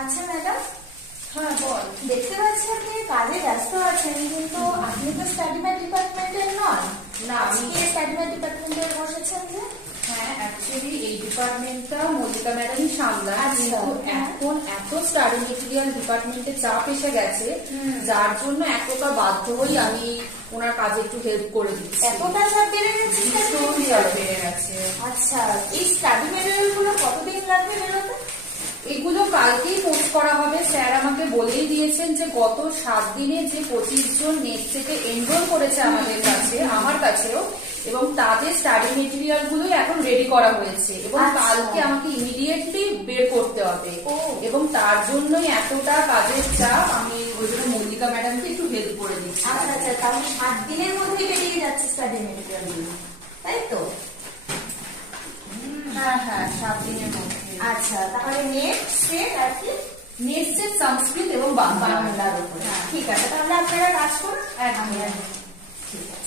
আচ্ছা ম্যাডাম, হ্যাঁ বল। দেখতে পাচ্ছি আপনি কাজে ব্যস্ত আছেন, কিন্তু আপনি তো স্টাডি ম্যাট ডিপার্টমেন্টের নন। না, আমি আজকে স্টাডি ম্যাট ডিপার্টমেন্টে বসেছেন যে? হ্যাঁ অ্যাকচুয়ালি এই ডিপার্টমেন্টটা মল্লিকা ম্যাডামই সামলায়, আচ্ছা, কিন্তু হ্যাঁ। এখন এত স্টাডি মেটেরিয়াল ডিপার্টমেন্টে চাপ এসে গেছে, যার জন্য এক প্রকার বাধ্য হই আমি ওনার কাজে একটু হেল্প করে দিচ্ছি। এতটা চাপ বেড়ে গেছে study ভীষণ material? চাপ বেড়ে গেছে। আচ্ছা, এই স্টাডি মেটেরিয়াল গুলো কতদিন লাগবে বেরোতে? এগুলো কালকেই পোস্ট করা হবে। স্যার আমাকে বলেই দিয়েছেন যে গত 7 দিনে যে 25 জন নেট থেকে এনরোল করেছে আমাদের কাছে, আমার কাছেও, এবং তাদের স্টাডি মেটেরিয়াল গুলোই এখন রেডি করা হয়েছে এবং আচ্ছা। কালকে আমাকে ইমিডিয়েটলি বের করতে হবে। ও। এবং তার জন্যই এতটা কাজের চাপ, আমি ওই জন্য মল্লিকা ম্যাডামকে একটু হেল্প করে দিচ্ছি। আচ্ছা আচ্ছা, তাহলে 7 দিনের মধ্যেই বেরিয়ে যাচ্ছে স্টাডি মেটেরিয়াল গুলো, তাই তো? হ্যাঁ হ্যাঁ, 7 দিনের মধ্যে। আচ্ছা, তাহলে নেট সেট আর কি নেট সেট, সংস্কৃত এবং বাংলা। বাংলার উপর। হ্যাঁ। ঠিক আছে, তাহলে আপনারা কাজ করুন। একদম। ঠিক আছে।